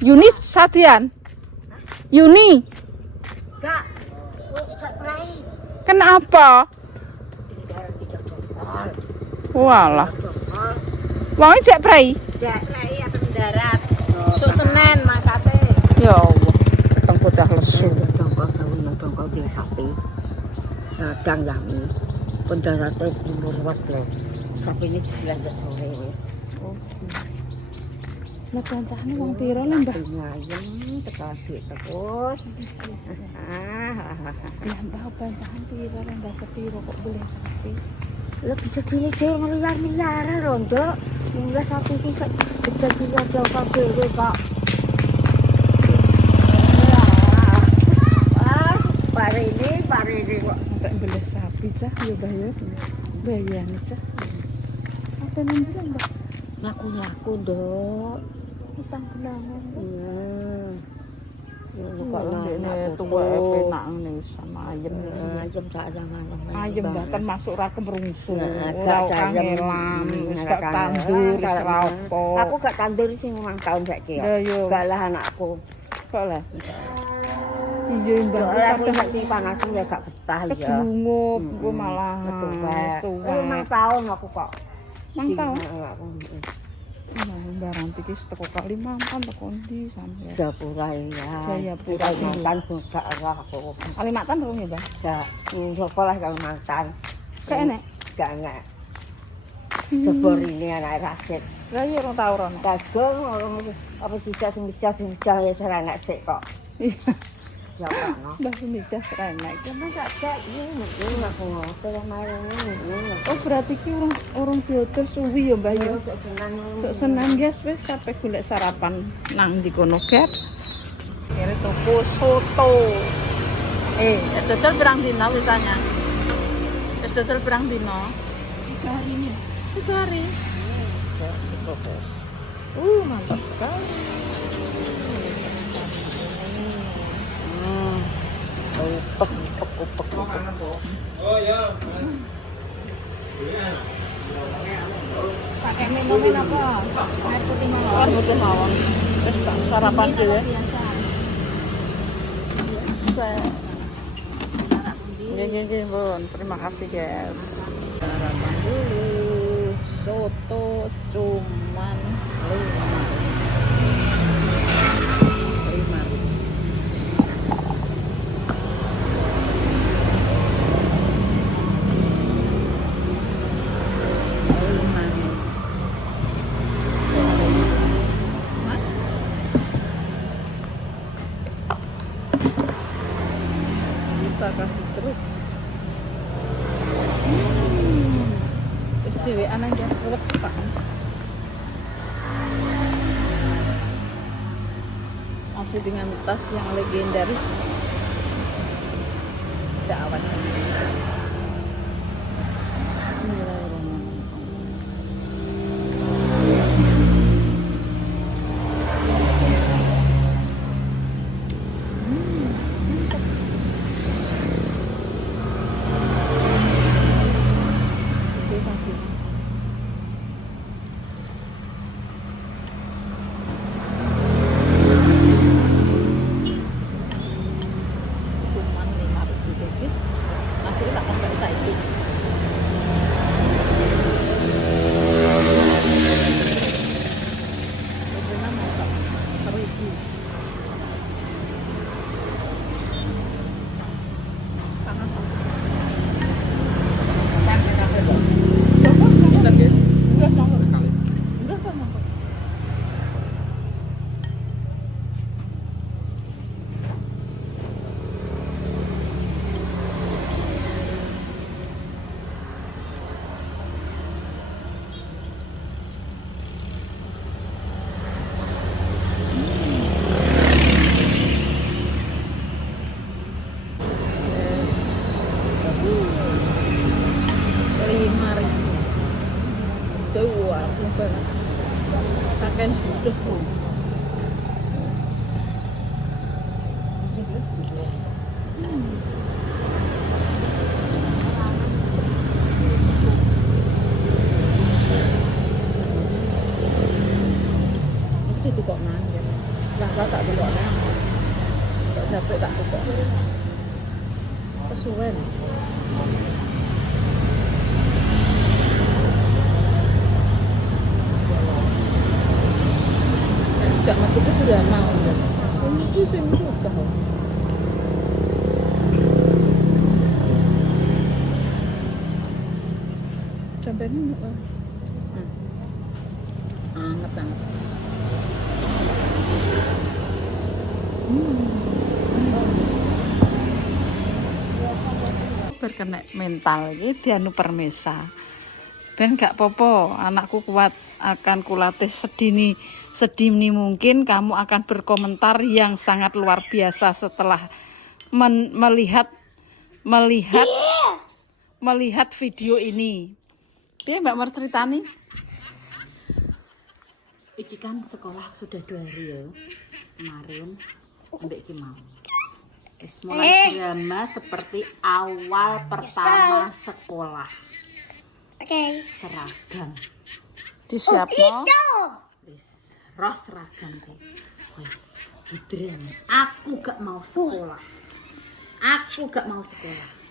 Yuni Sadian. Yuni. Enggak. Seprai. Kenapa? Walah. Wong cek prei. Cek prei apa mendarat. Sok Senen mangkate. Ya Allah. Keteng bocah lesu. Dongko sawung dongko di sapi. Sadang yami. Pendarate timur wet lho. Sapi ini dilanjut sore wis. Oh. Lah kancane wong pira lho, Mbah? Ngayem teka dik terus. Lah Mbah kancane pira lho, Mbah sepiro kok boleh sapi? Lah bisa cilik dhewe miliar-miliar lho, Nduk. Mulai sapi iki sak jadi jauh dhewe kok. Pare ini kok enggak boleh sapi cah ya Mbah ya. Bayane cah. Apa nanti Mbah? Laku-laku, Nduk. Utang gelangan. Ini kok ini tua penak ngene sama ayam. Ayam sak jangan. Ayam bahkan masuk ra kemrungsu. Ora Ora kangelan, gak tandur, wis ra apa. Aku gak tandur sing 5 tahun saiki ya. Gak lah anakku. Kok lah. Iya Mbak, aku saiki panasan ya gak betah ya. Kedungup, gue malah tuwek. 5 tahun aku kok. 5 tahun. Nah, barang iki teko Kalimantan teko ndi sampe? Jayapura ya. Jayapura Kalimantan juga aku. Kalimantan dong ya, Bang? Ya, sekolah Kalimantan. Gak enek. Gak enek. Sebor ini anak Rasid. Lah iya orang tau rono. Kagong orang apa dijah ya serenek sik kok. Iya. Ya ono. Mbah semijas renek. Cuma gak iki mungkin aku ngotel maring ini. Oh berarti ki urung diotel suwi ya Mbah ya. Sok senang guys wis sampai golek sarapan nang ndi kono gap. Kere toko soto. Dodol berang dino wisanya. Wis dodol berang dino. 3 hari ini. 3 hari. Mantap sekali. Oh ya. Pakai minuman apa? Air putih mawon. Air putih mawon. Terus sarapan dhewe. Biasa. Nggih, Bun. Terima kasih, guys. Sarapan dulu. Soto cuman 5.000. Kita kasih jeruk. Terus dhewean aja ruwet Pak. Masih dengan tas yang legendaris. Jawan. tangga tak delokne. Tak capek tak tukok. Kesuwen. Gak metu itu sudah mau. Ini tuh sing suka. Sampai ini anget banget. Berkena mental iki dianu permesa. Ben gak popo, anakku kuat akan kulatih sedini mungkin kamu akan berkomentar yang sangat luar biasa setelah melihat video ini. Piye Mbak Mar ceritani? Iki kan sekolah sudah 2 hari ya. Kemarin ambek iki mau. Mulai drama seperti awal pertama sekolah. Oke. Seragam. Disiapno. Wis, roh seragam teh. Wis, gidren. Aku gak mau sekolah.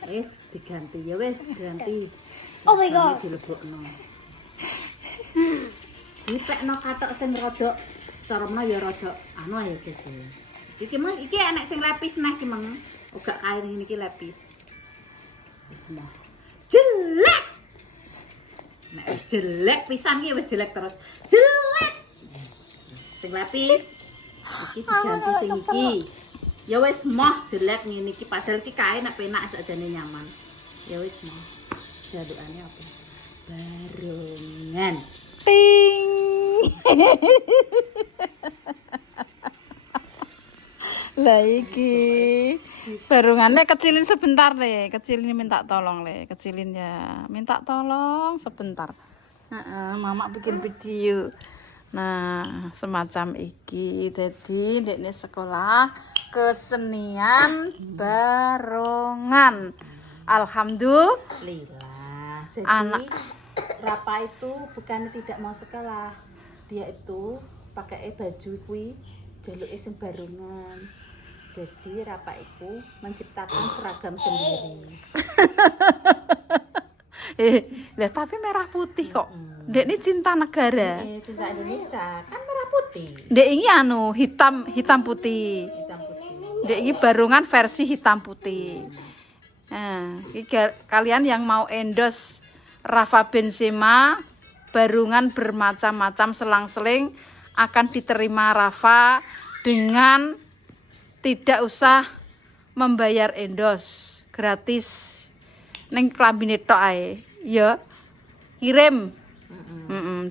Wis diganti ya wis ganti. Oh my God. Dilebokno. Dipekno kathok sing rodok carane ya rodok anu ae guys. Iki enek sing lepis neh ki meng. Uga kain iki lepis. Wis mah. Jelek. Nek wis jelek pisan iki wis jelek terus. Jelek. Sing lepis iki diganti sing iki. Ya wis mah jelek ngene iki padahal iki kain nek penak sakjane nyaman. Ya wis mah. Jalukane apa? Barongan. Ping. Lah iki barungane kecilin sebentar le, kecilin minta tolong le, kecilin ya, minta tolong sebentar. Mama bikin video. Nah, semacam iki. Jadi ndekne sekolah kesenian barongan. Alhamdulillah. Jadi Anak. Rapa itu bukan tidak mau sekolah. Dia itu pakai baju kuwi jaluke sing barongan. Jadi Rapa itu menciptakan seragam sendiri. Lah tapi merah putih kok. Ndek ini cinta negara. Cinta Indonesia kan merah putih. Ndek ini anu hitam putih. Hitam putih. Ndek ini barongan versi hitam putih. Nah, kalian yang mau endorse Rafa Benzema barongan bermacam-macam selang-seling akan diterima Rafa dengan tidak usah membayar endorse, gratis. Ning klambine tok ae. Ya. Kirim.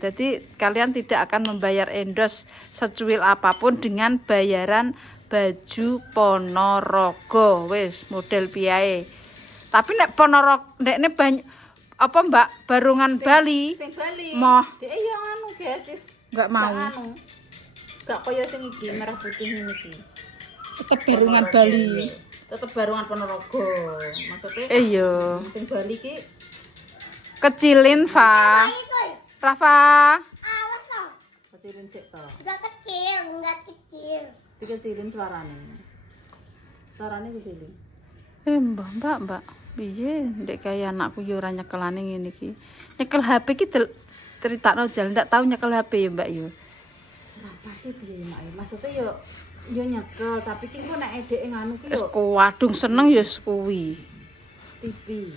Jadi kalian tidak akan membayar endorse secuil apapun dengan bayaran baju Ponorogo. Wis model piye. Tapi nek Ponorogo ndekne banyak apa Mbak barongan Bali. Sing Bali. Moh. Dek yo anu guys, Enggak mau. Enggak kaya sing iki merah putih iki. Tetep barongan Bali. Tetep barongan Ponorogo. Maksudnya Iya. sing Bali ki Kecilin, Fa. Rafa. Awas loh. kecilin sik to. Enggak kecil. Dikecilin suarane. Suarane kecilin. Mbak. Piye ndek kaya anakku yo ora nyekelane ngene iki. Nyekel HP ki critakno jalan ndak tau nyekel HP ya, Mbak yo. Rapa ki piye mak? Maksudnya yo nyekel, tapi ki engko nek edeke nganu ki Wis yo kuwadung seneng ya kuwi. TV.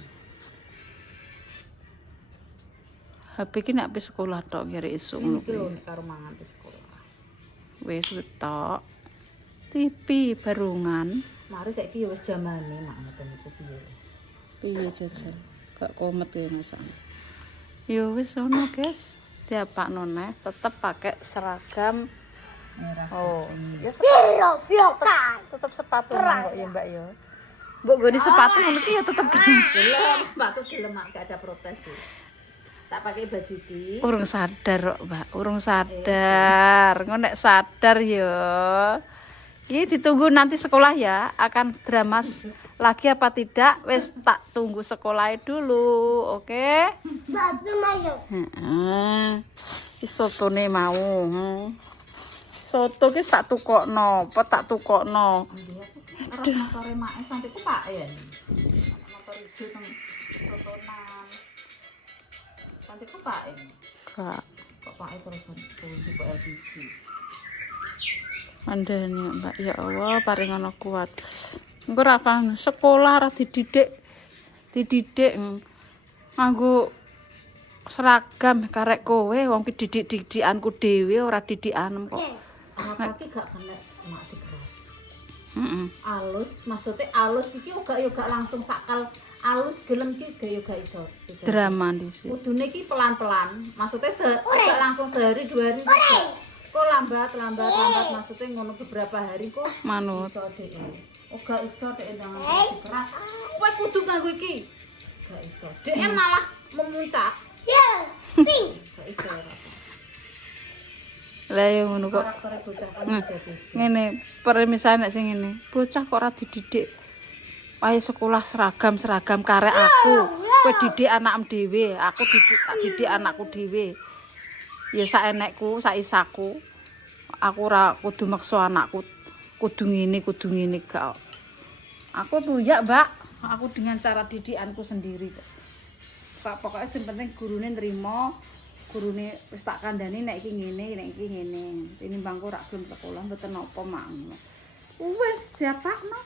HP ki nek wis sekolah tok kira esuk ngono Iki lho kuwi. nek karo mangan di sekolah. Wis tok. TV barongan. Mari saiki yo wis jamane mak ngoten iku piye. Piye jajal? Gak komet ya masak. Yo wis ono, guys. Diapakno neh tetep pakai seragam Merah. Oh, ya Biar tetap sepatu kok ya Mbak ya. Mbok goni sepatu ngono ki ya tetep Gelem sepatu gelem mak gak ada protes ki. Tak pakai baju ki. urung sadar kok, Mbak. Urung sadar. Ngono nek sadar ya. Ini ditunggu nanti sekolah ya, akan drama lagi apa tidak? Wes tak tunggu sekolahnya dulu, oke? Satu mayo. Heeh. Iki sotone mau. Soto ki tak tukokno, apa tak tukokno. Aduh, motore mae sampe ku Pak ya. Motor ijo nang sotonan. Sampe ku Pak ya. Gak. Kok Pak terusan di LPG. Andani Mbak, ya Allah paring ana kuat. Engko ra kan sekolah ra dididik nganggo seragam karek kowe wong ki didik-didikanku dhewe ora didikan kok. Anak iki gak kena mak dikeras. Heeh. Alus, maksudnya alus iki uga yo gak langsung sakal alus gelem ki gak yo gak iso. Drama dhisik. Kudune ki pelan-pelan. Maksudnya gak langsung sehari dua hari. Kok lambat maksudnya ngono beberapa hari kok Manut. iso dhek. Oh gak iso dhek ndang dikeras. Kowe kudu nganggo iki. Gak iso. Dhek malah memuncak. Ya, pink. Gak iso ora. Lah ya ngono kok. Karaktere bocah kan dadi. Ngene, permisane sing ngene. Bocah kok ora dididik. Wae sekolah seragam karek aku. Kowe didik anakmu dhewe, aku didik anakku dhewe. Ya sak enekku, sak isaku. Aku ora kudu maksa anakku kudu ngene gak. Aku tuh ya, Mbak. Aku dengan cara didikanku sendiri kok. Pak pokoknya sing penting gurune nrimo, gurune wis tak kandhani nek iki ngene, nek iki ngene. Tinimbang ora gelem sekolah mboten napa mak. Wis diapakno.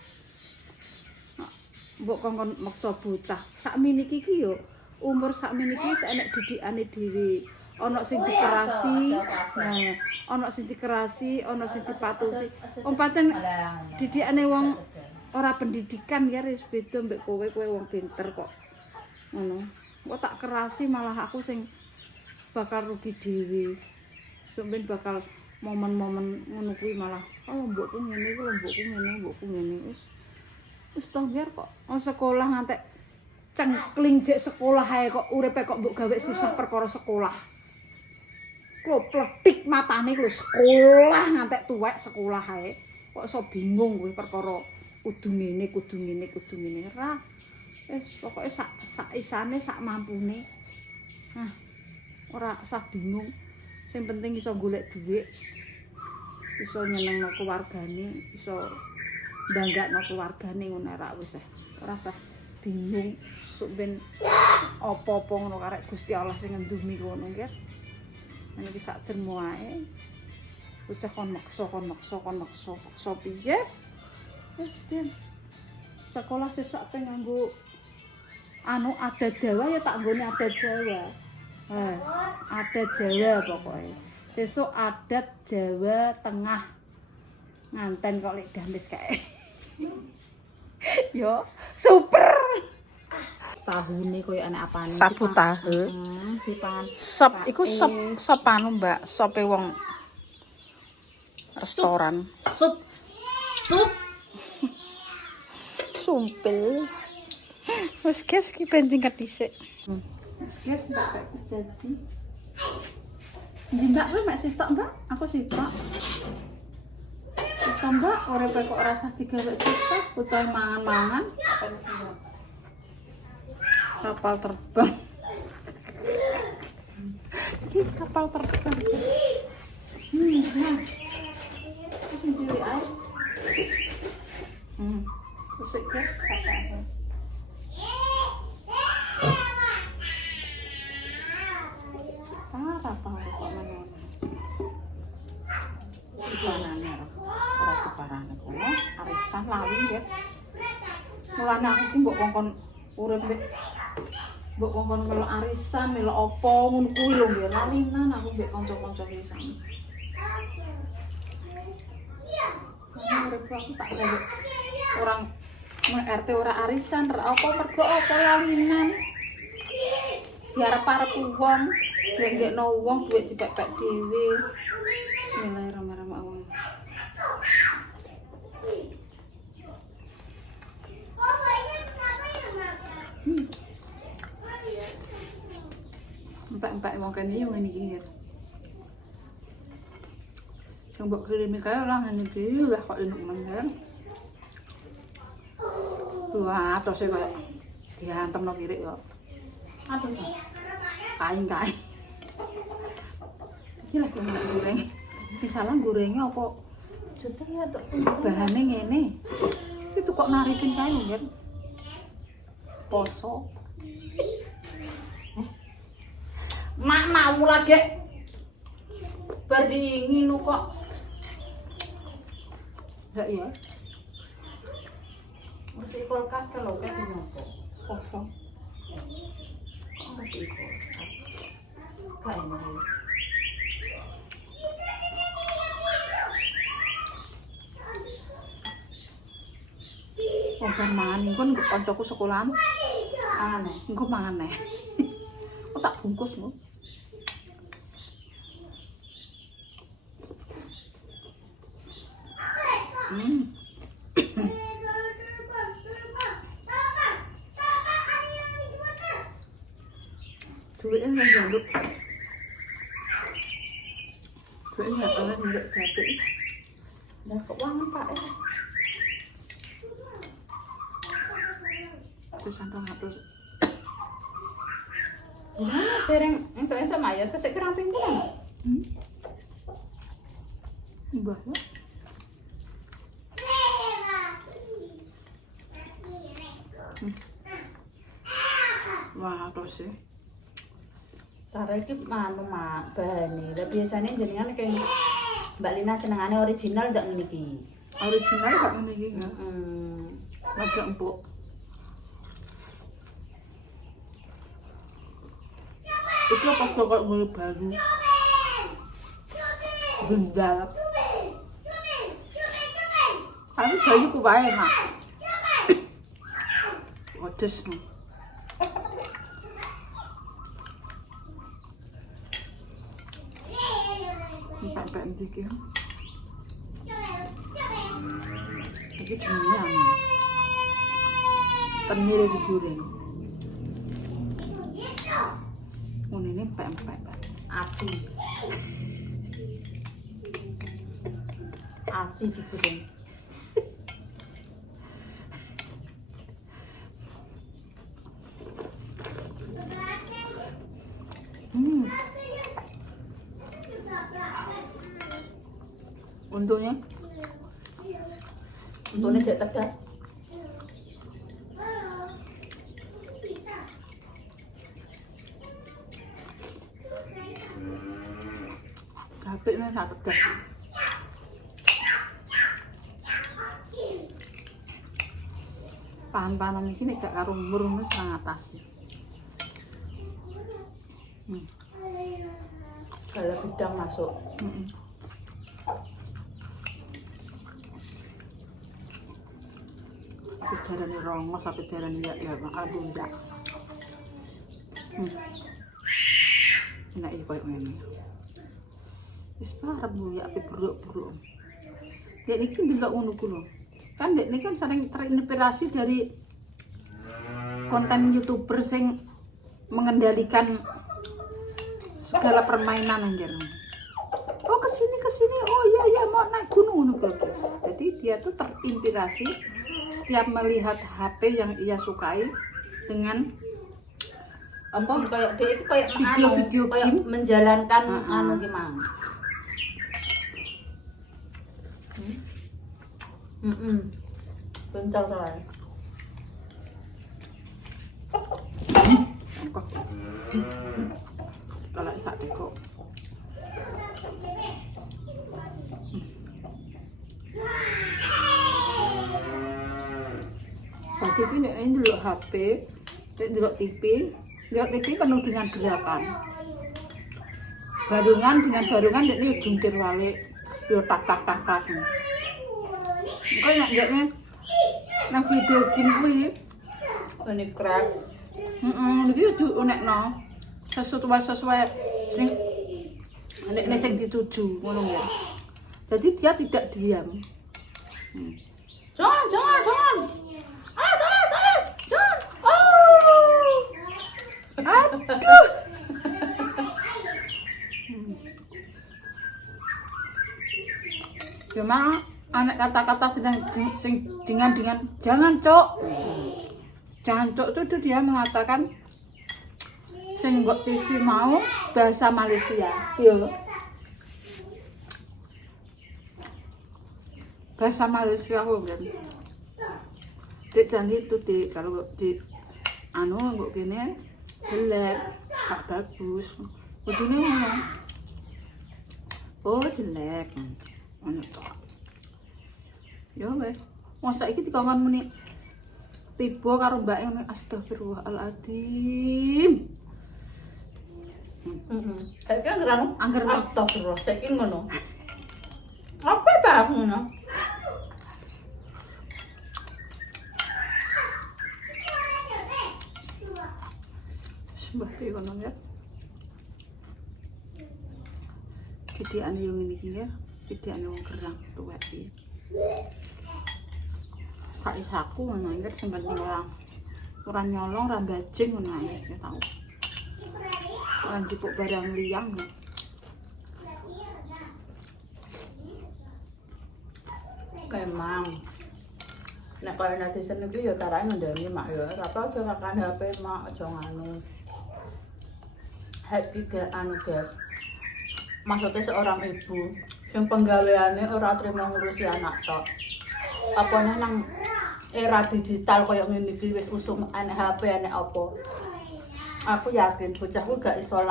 Mbok kongkon maksa bocah. Sakmene iki yo umur sakmene iki sak enek didikane dhewe. Ana sing dikerasi, nah, ana sing dikerasi, ana sing dipatuhi. Wong pancen didikane wong ora pendidikan ya wis beda mbek kowe wong pinter kok. Ngono. Kok tak kerasi malah aku sing bakal rugi dhewe. Sampeyan bakal momen-momen ngono kuwi malah oh mbokku ngene, mbokku ngene wis to biar kok sekolah ngantek cengkling jek sekolah ae kok uripe kok mbok gawe susah perkara sekolah. Klo pletik matane lho sekolah ngantek tuwek sekolah ae. Kok iso bingung kowe perkara kudu ngene ra. Wis pokoke sak isane sak mampune. Nah, ora usah bingung. Sing penting iso golek dhuwit. Iso nyenengno keluargane, iso ndanggakno keluargane ngono ra wis. Ora usah bingung sok ben apa-apa ngono karek Gusti Allah sing ngendumi ngono nggih. Niki sak dermo ae. Bocah kon maksa piye? Wis ben. Sekolah sesuk pengen nganggo adat Jawa ya tak nggone adat Jawa. Adat Jawa pokoknya. Sesuk adat Jawa Tengah. Nganten kok lek dames kae. Yo, super. Tahune koyo anak apane Sabu tahu. Dipangan. Sop iku sop anu, Mbak. Sope wong restoran. Sup. Sumpel. Wis guys ki penting dhisik. Wis guys tak wis dadi. Mbak kowe mek sitok, Mbak. Aku sitok. Wis Mbak, ora kok rasa digawe susah, utawa mangan-mangan. Kapal terbang. Iki kapal terbang. Nah. Terus cilik ae. Wis guys, tak apa kok meneh. Dipanane ora diparane kono, arisan lali ya. Mulane aku ki mbok kongkon urip mbok kongkon melok arisan, melok apa ngono kuwi lho nggih lalinan aku mbek kanca-kanca pisan. Urip aku tak gawe orang RT ora arisan, apa mergo apa lalinan. Diarep-arep wong, nek no wong duit dipepek dhewe. Bismillahirrahmanirrahim. Empek-empek wong kene yo ngene iki. Sing mbok kirimi kae ora ngene iki lah kok enak meneh. Wah, atose koyo diantemno kirik yo. Atus. Kain. Iki lagi goreng. Misalnya gorengnya apa? Juta ya tok. Bahannya ngene. Itu kok narikin kae lho, kan? Poso. Mak mau lagi. Bar dingin kok. Enggak ya? Masih kulkas kalau kayak ngopo. Kosong. Kok masih kulkas? Kayak ini. Oh, kan mangan engko nek kancaku sekolahan. Aneh. Engko mangan neh. Oh, tak bungkus lho. Duitnya nggak jaluk. Duitnya nggak kalah nggak capek. Udah keuangan Pak. Terus sampai ngatus. Gimana tereng untuk sama ya terus kurang pintar. Mbah ya. Wah, terus sih. Cara iki anu mak bahane. Lah biasane jenengan kayak Mbak Lina senengane original ndak ngene iki. Original gak ngene iki. Heeh. Agak empuk. Itu apa kok gue baru? Gendal. Aku bayu ku wae, Mak. Wates. Sampai nanti iki. Iki jenenge anu. Tenir digoreng. Ini pempek. Aci. Aci digoreng. Untungnya Cek tegas. tapi ini tak tegas. Pahan-pahanan ini gak karo umur wis nang atas. Kalau gedang masuk. Tapi jarane rongos, tapi jarane ya aduh enggak. Enak iki koyo ngene. Wis parah Bu ya api buruk-buruk. Dek niki ndelok ngono ku lho. Kan dek niki kan sering terinspirasi dari konten YouTuber sing mengendalikan segala permainan anjir. Oh kesini, oh iya mau naik gunung ngono guys. Jadi dia tuh terinspirasi setiap melihat HP yang ia sukai dengan Apa kayak dia itu kayak Video-video kayak game. menjalankan anu gimana? Bentar soalnya. Kalau sak deko. Pagi ini dulu HP, dulu TV, lihat TV penuh dengan gerakan. Barungan ini jungkir balik, yo tak. Kau naknya, nang video game kuwi, Ini krab. Iki yo unekno. Sesuai nek sing dituju ngono ya. Jadi dia tidak diam. Jangan. Jangan. Aduh. Cuma anak kata-kata sing dengan jangan cok. Jangan cok itu dia mengatakan sing nggo TV mau bahasa Malaysia. Yo. Bahasa Malaysia aku kan. Dek jangan itu dek, kalau di anu kok gini jelek, gak bagus. Ujungnya ngomong, oh jelek, mana tak? Ya weh, masa iki dikongkon muni tiba karo mbak yang astagfirullahaladzim. Saya kan ngerang Angger astagfirullah, saya kan ngono. Apa tak ngono? Mbah piye kono ya? Kitiane yo ngene iki ya, kitiane wong gerang tuwek iki. Kak isaku ngono iki sampeyan ora nyolong, ora bajing ngono ae ya tau. Ora njupuk barang liyang. Memang. Nek kaya netizen iki ya carane ndemi mak ya. Ora tau silakan HP mak aja nganu. Happy ke anu guys. Maksudnya seorang ibu yang penggaweane ora trimo ngurusi anak tok. Apane nang era digital kaya ngene iki wis usum anak HP anak apa. Aku yakin bocahku gak iso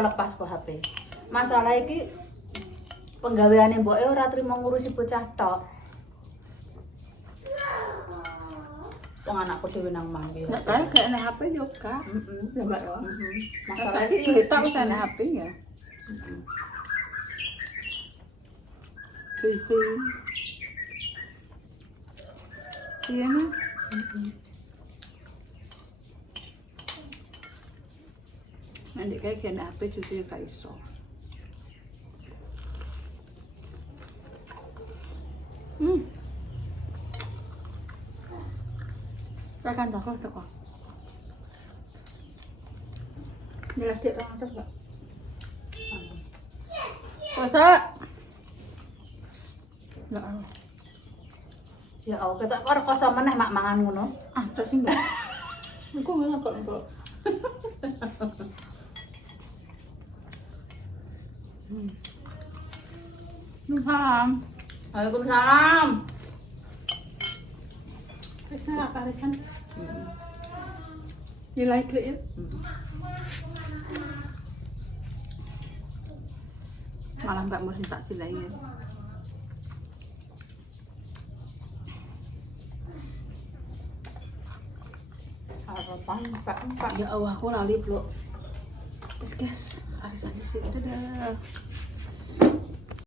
lepas kok HP. Masalah iki penggaweane mboke ora trimo ngurusi bocah tok. Wong anakku dhewe nang omah iki. Nek kae gak enek HP yo gak. Ya mbak yo. Masalah Masalah iki duit tak wis enek HP ya. TV. Iya mah. Nanti kayak kena HP cuci gak iso. Rakan tak kok. Jelas dia orang atas gak? Puasa. Ya Allah. Ya Allah, kita kok koso meneh mak mangan ngono. Ah, terus enggak. Aku enggak kok. Salam. Waalaikumsalam. Bisa parisan. Nilai klik ya. Malah mbak mau tak silain. Harapan Pak. Ya Allah, aku lali bro. Wes guys, arisan di sini. Dadah.